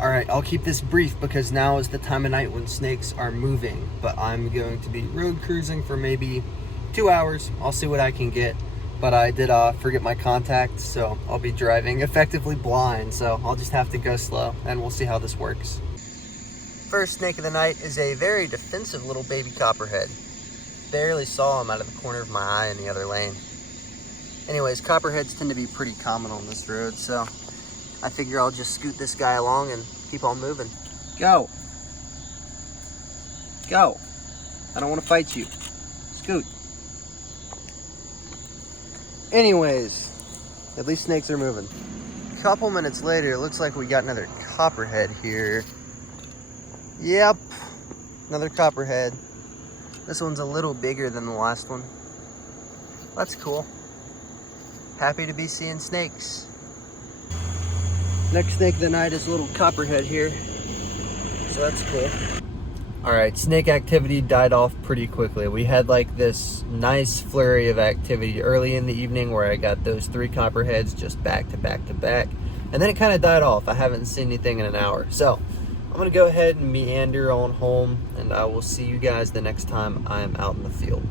All right, I'll keep this brief because now is the time of night when snakes are moving, but I'm going to be road cruising for maybe 2 hours. I'll see what I can get, but I did forget my contacts, so I'll be driving effectively blind, so I'll just have to go slow, and we'll see how this works. First snake of the night is a very defensive little baby copperhead. Barely saw him out of the corner of my eye in the other lane. Anyways, copperheads tend to be pretty common on this road, so I figure I'll just scoot this guy along and keep on moving. Go. Go. I don't want to fight you. Scoot. Anyways, at least snakes are moving. A couple minutes later, it looks like we got another copperhead here. Yep, another copperhead. This one's a little bigger than the last one. That's cool. Happy to be seeing snakes. Next snake of the night is a little copperhead here. So that's cool. All right, snake activity died off pretty quickly. We had like this nice flurry of activity early in the evening where I got those 3 copperheads just back to back to back. And then it kind of died off. I haven't seen anything in an hour. So I'm gonna go ahead and meander on home, and I will see you guys the next time I am out in the field.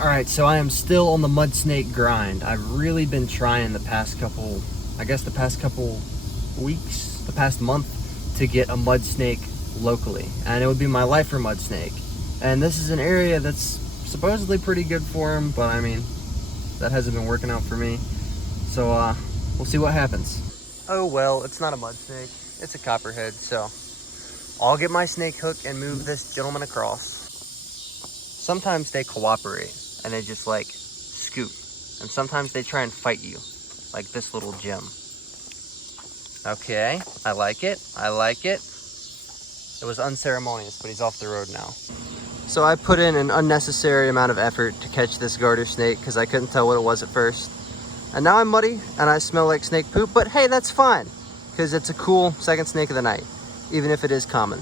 All right, so I am still on the Mudsnake grind. I've really been trying the past couple weeks, the past month, to get a Mudsnake locally, and it would be my lifer Mudsnake. And this is an area that's supposedly pretty good for him, but I mean, that hasn't been working out for me. So we'll see what happens. Oh well, it's not a Mudsnake, it's a copperhead, so I'll get my snake hook and move this gentleman across. Sometimes they cooperate and they just like scoot, and sometimes they try and fight you, like this little gem. Okay, I like it, I like it. It was unceremonious, but he's off the road now. So I put in an unnecessary amount of effort to catch this garter snake because I couldn't tell what it was at first. And now I'm muddy and I smell like snake poop, but hey, that's fine because it's a cool second snake of the night, even if it is common.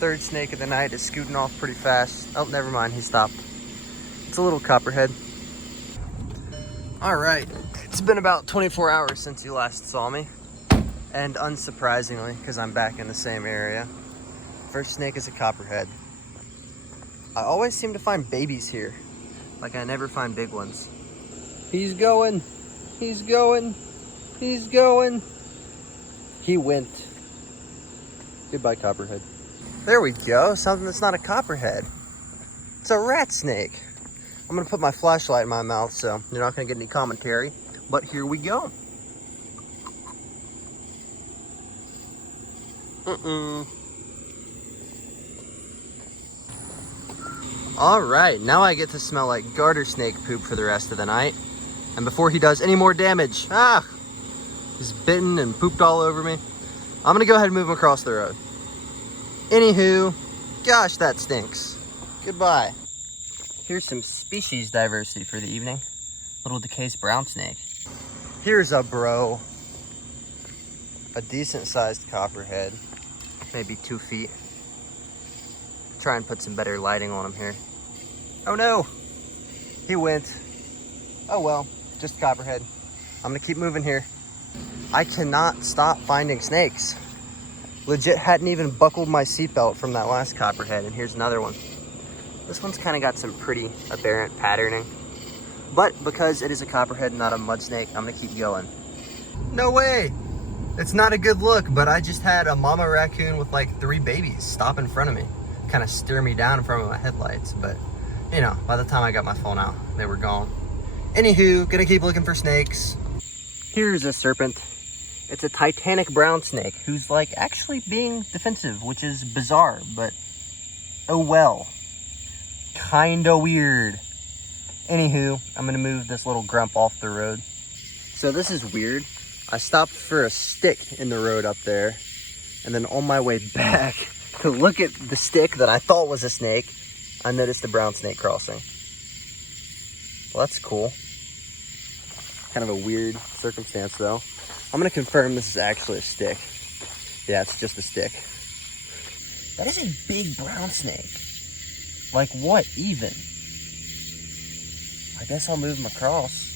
Third snake of the night is scooting off pretty fast. Oh, never mind, he stopped. It's a little copperhead. All right, it's been about 24 hours since you last saw me. And unsurprisingly, because I'm back in the same area, first snake is a copperhead. I always seem to find babies here. Like I never find big ones. He's going, he's going, he's going. He went. Goodbye, copperhead. There we go, something that's not a copperhead. It's a rat snake. I'm gonna put my flashlight in my mouth so you're not gonna get any commentary, but here we go. All right, now I get to smell like garter snake poop for the rest of the night. And before he does any more damage, he's bitten and pooped all over me. I'm gonna go ahead and move him across the road. Anywho, gosh, that stinks. Goodbye. Here's some species diversity for the evening. Little decayed brown snake. Here's a bro. A decent sized copperhead. Maybe 2 feet. Try and put some better lighting on him here. Oh no, he went. Oh well, just copperhead. I'm gonna keep moving here. I cannot stop finding snakes. Legit hadn't even buckled my seatbelt from that last copperhead, and here's another one. This one's kind of got some pretty aberrant patterning, but because it is a copperhead, not a mudsnake, I'm gonna keep going. No way! It's not a good look, but I just had a mama raccoon with like 3 babies stop in front of me, kind of steer me down in front of my headlights, but you know, by the time I got my phone out, they were gone. Anywho, gonna keep looking for snakes. Here's a serpent. It's a Titanic brown snake who's like actually being defensive, which is bizarre, but oh well. Kinda weird. Anywho, I'm gonna move this little grump off the road. So this is weird. I stopped for a stick in the road up there, and then on my way back to look at the stick that I thought was a snake, I noticed a brown snake crossing. Well, that's cool. Kind of a weird circumstance though. I'm gonna confirm this is actually a stick. Yeah, it's just a stick. That is a big brown snake. Like what even? I guess I'll move him across.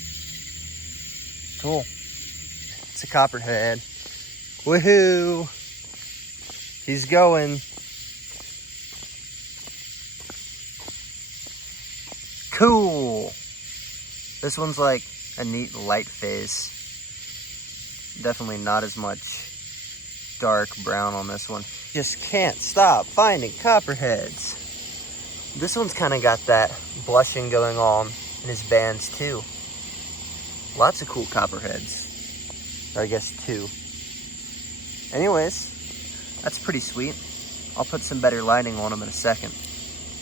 Cool. It's a copperhead. Woohoo! He's going. Cool. This one's like a neat light phase. Definitely not as much dark brown on this one. Just can't stop finding copperheads. This one's kind of got that blushing going on in his bands too. Lots of cool copperheads. Or I guess 2. Anyways, that's pretty sweet. I'll put some better lighting on him in a second.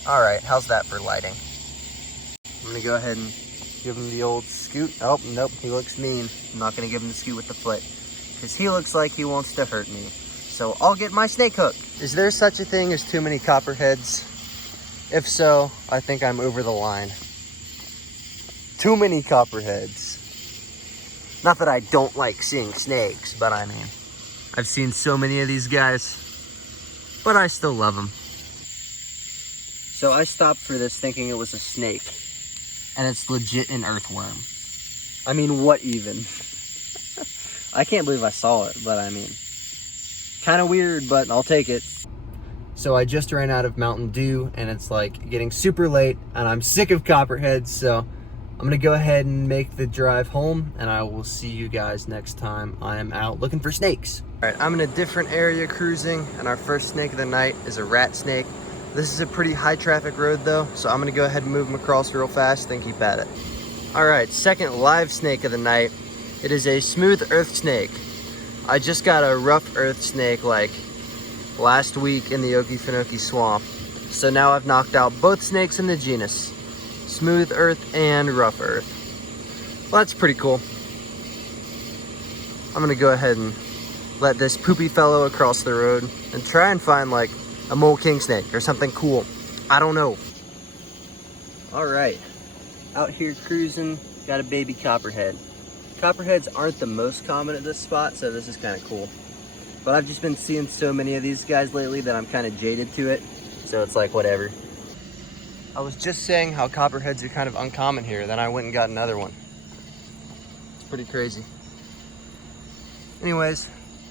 All right, how's that for lighting? I'm gonna go ahead and give him the old scoot. Oh, nope, he looks mean. I'm not gonna give him the scoot with the foot because he looks like he wants to hurt me. So I'll get my snake hook. Is there such a thing as too many copperheads? If so, I think I'm over the line. Too many copperheads. Not that I don't like seeing snakes, but I mean, I've seen so many of these guys, but I still love them. So I stopped for this thinking it was a snake, and it's legit an earthworm. I mean, what even? I can't believe I saw it, but I mean, kind of weird, but I'll take it. So I just ran out of Mountain Dew, and it's like getting super late, and I'm sick of copperheads, so I'm gonna go ahead and make the drive home, and I will see you guys next time I am out looking for snakes. All right, I'm in a different area cruising, and our first snake of the night is a rat snake. This is a pretty high traffic road though, so I'm gonna go ahead and move him across real fast and keep at it. All right, second live snake of the night. It is a smooth earth snake. I just got a rough earth snake like last week in the Okefenokee swamp. So now I've knocked out both snakes in the genus, smooth earth and rough earth. Well, that's pretty cool. I'm gonna go ahead and let this poopy fellow across the road and try and find like a mole king snake or something cool. I don't know. All right, out here cruising, got a baby copperhead. Copperheads aren't the most common at this spot, so this is kind of cool. But I've just been seeing so many of these guys lately that I'm kind of jaded to it. So it's like, whatever. I was just saying how copperheads are kind of uncommon here, then I went and got another one. It's pretty crazy. Anyways,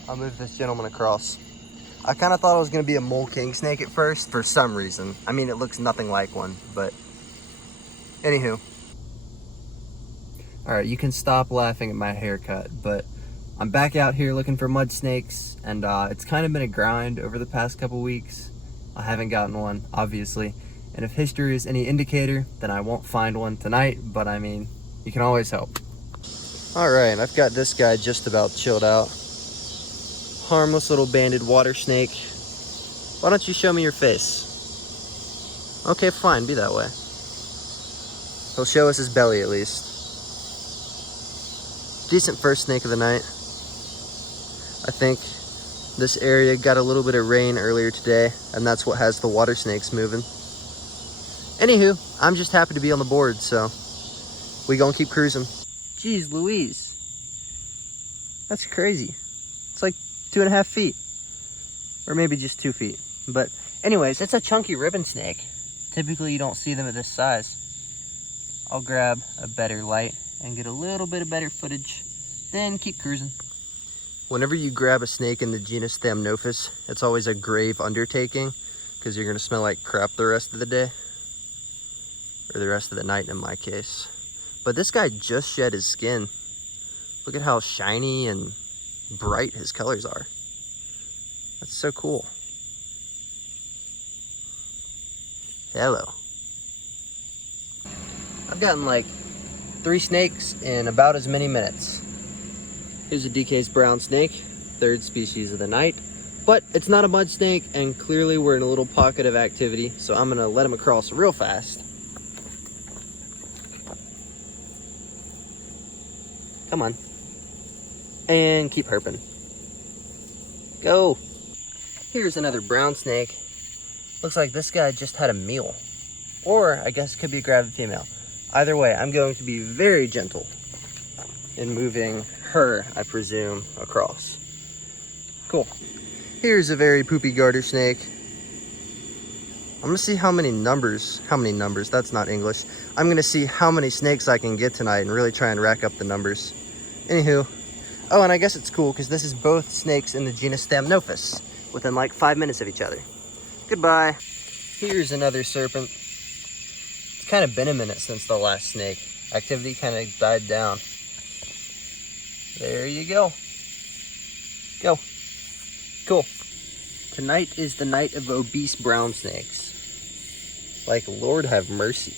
I'll move this gentleman across. I kind of thought it was going to be a mole king snake at first for some reason. I mean, it looks nothing like one, but anywho. All right, you can stop laughing at my haircut, but I'm back out here looking for mud snakes, and it's kind of been a grind over the past couple weeks. I haven't gotten one, obviously, and if history is any indicator, then I won't find one tonight, but I mean, you can always hope. All right, I've got this guy just about chilled out. Harmless little banded water snake. Why don't you show me your face? Okay, fine, be that way. He'll show us his belly at least. Decent first snake of the night. I think this area got a little bit of rain earlier today, and that's what has the water snakes moving. Anywho, I'm just happy to be on the board, so we gonna keep cruising. Jeez Louise. That's crazy. It's like 2.5 feet. Or maybe just 2 feet. But anyways, it's a chunky ribbon snake. Typically you don't see them at this size. I'll grab a better light and get a little bit of better footage, then keep cruising. Whenever you grab a snake in the genus Thamnophis, it's always a grave undertaking because you're gonna smell like crap the rest of the day. Or the rest of the night in my case. But this guy just shed his skin. Look at how shiny and bright his colors are. That's so cool. Hello. I've gotten like 3 snakes in about as many minutes. Here's a DK's brown snake, third species of the night, but it's not a mud snake, and clearly we're in a little pocket of activity, so I'm gonna let him across real fast. Come on. And keep herping. Go. Here's another brown snake. Looks like this guy just had a meal. Or I guess it could be a gravid female. Either way, I'm going to be very gentle in moving her, I presume, across. Cool. Here's a very poopy garter snake. I'm gonna see how many numbers, that's not English. I'm gonna see how many snakes I can get tonight and really try and rack up the numbers. Anywho, oh, and I guess it's cool because this is both snakes in the genus Thamnophis, within like 5 minutes of each other. Goodbye. Here's another serpent. It's kind of been a minute since the last snake. Activity kind of died down. There you go. Go. Cool. Tonight is the night of obese brown snakes. Like, Lord have mercy.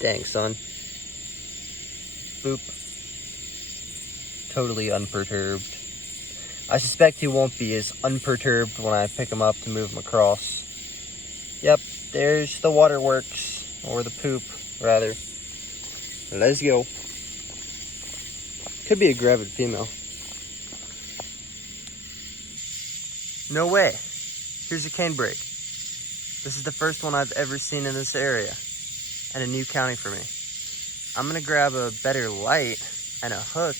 Dang, son. Boop. Totally unperturbed. I suspect he won't be as unperturbed when I pick him up to move him across. Yep, there's the waterworks, or the poop, rather. Let's go. Could be a gravid female. No way. Here's a canebrake. This is the first one I've ever seen in this area, and a new county for me. I'm gonna grab a better light and a hook,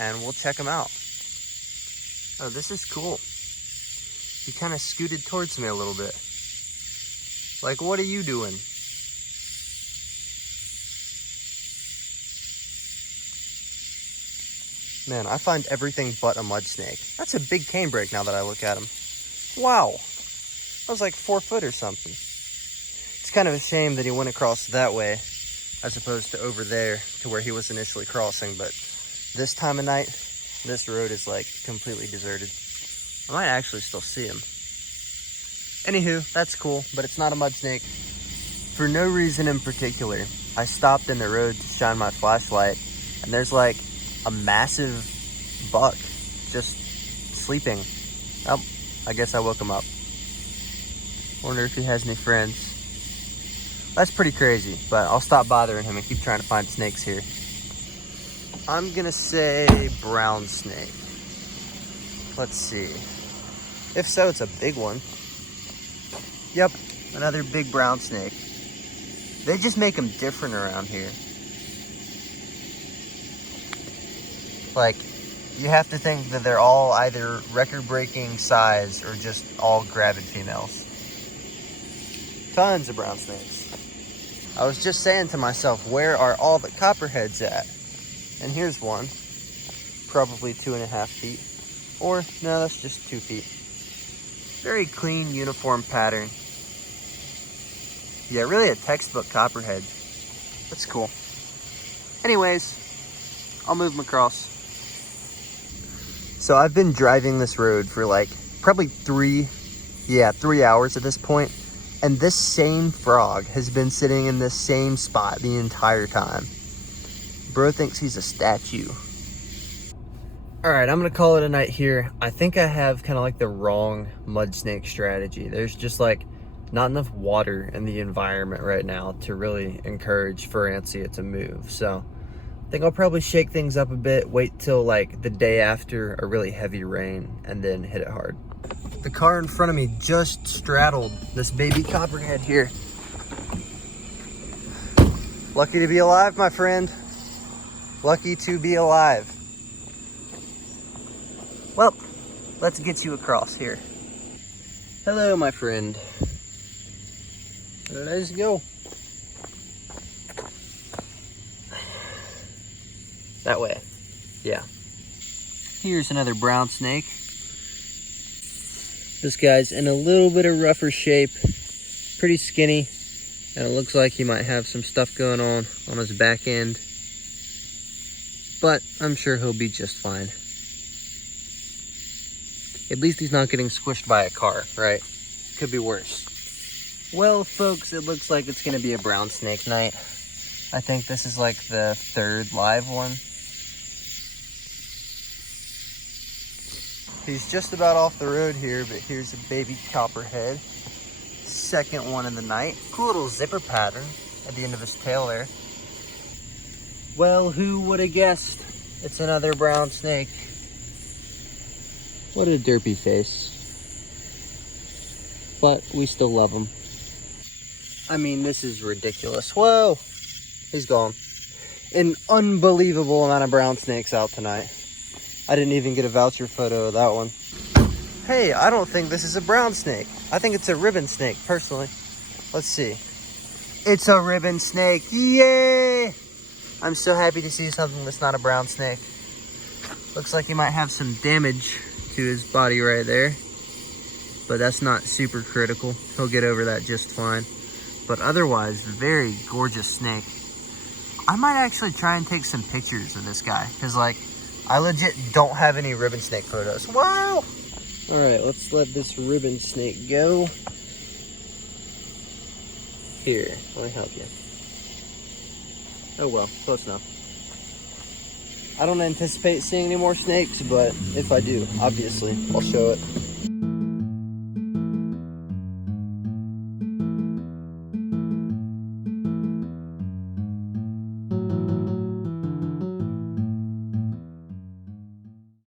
and we'll check them out. Oh, this is cool. He kind of scooted towards me a little bit. Like, what are you doing? Man, I find everything but a mudsnake. That's a big canebrake now that I look at him. Wow. That was like 4 foot or something. It's kind of a shame that he went across that way as opposed to over there to where he was initially crossing, but this time of night, this road is like completely deserted. I might actually still see him. Anywho, that's cool, but it's not a mudsnake. For no reason in particular, I stopped in the road to shine my flashlight, and there's like a massive buck just sleeping. Oh, I guess I woke him up. Wonder if he has any friends. That's pretty crazy, but I'll stop bothering him and keep trying to find snakes here. I'm gonna say brown snake. Let's see. If so, it's a big one. Yep, another big brown snake. They just make them different around here. Like, you have to think that they're all either record-breaking size or just all gravid females. Tons of brown snakes. I was just saying to myself, where are all the copperheads at? And here's one, probably 2.5 feet. Or, no, that's just 2 feet. Very clean, uniform pattern. Yeah, really a textbook copperhead. That's cool. Anyways, I'll move them across. So I've been driving this road for like probably 3 hours at this point. And this same frog has been sitting in this same spot the entire time. Bro thinks he's a statue. All right, I'm gonna call it a night here. I think I have kind of like the wrong mudsnake strategy. There's just like not enough water in the environment right now to really encourage Ferantia to move. So I think I'll probably shake things up a bit, wait till like the day after a really heavy rain, and then hit it hard. The car in front of me just straddled this baby copperhead here. Lucky to be alive, my friend. Lucky to be alive. Well, let's get you across here. Hello, my friend. Let's go. That way. Yeah. Here's another brown snake. This guy's in a little bit of rougher shape, pretty skinny, and it looks like he might have some stuff going on his back end, but I'm sure he'll be just fine. At least he's not getting squished by a car, right? Could be worse. Well, folks, it looks like it's gonna be a brown snake night. I think this is like the 3rd live one. He's just about off the road here, but here's a baby copperhead. 2nd one in the night. Cool little zipper pattern at the end of his tail there. Well, who would have guessed? It's another brown snake. What a derpy face. But we still love him. I mean, this is ridiculous. Whoa! He's gone. An unbelievable amount of brown snakes out tonight. I didn't even get a voucher photo of that one. Hey, I don't think this is a brown snake. I think it's a ribbon snake, personally. Let's see. It's a ribbon snake. Yay! I'm so happy to see something that's not a brown snake. Looks like he might have some damage to his body right there, but that's not super critical. He'll get over that just fine. But otherwise, very gorgeous snake. I might actually try and take some pictures of this guy, because like, I legit don't have any ribbon snake photos. Wow! All right, let's let this ribbon snake go. Here, let me help you. Oh well, close enough. I don't anticipate seeing any more snakes, but if I do, obviously, I'll show it.